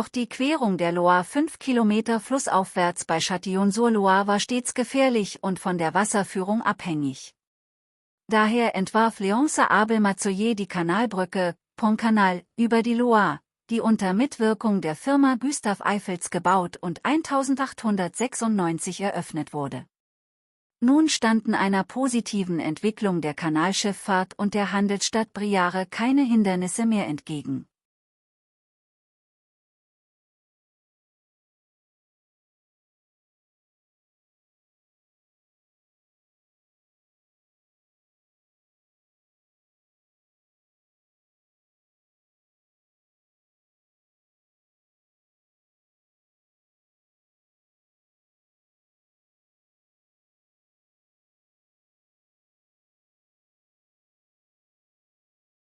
Doch die Querung der Loire 5 Kilometer flussaufwärts bei Châtillon-sur-Loire war stets gefährlich und von der Wasserführung abhängig. Daher entwarf Léonce Abel-Mazzoyer die Kanalbrücke, Pont-Canal, über die Loire, die unter Mitwirkung der Firma Gustave Eiffels gebaut und 1896 eröffnet wurde. Nun standen einer positiven Entwicklung der Kanalschifffahrt und der Handelsstadt Briare keine Hindernisse mehr entgegen.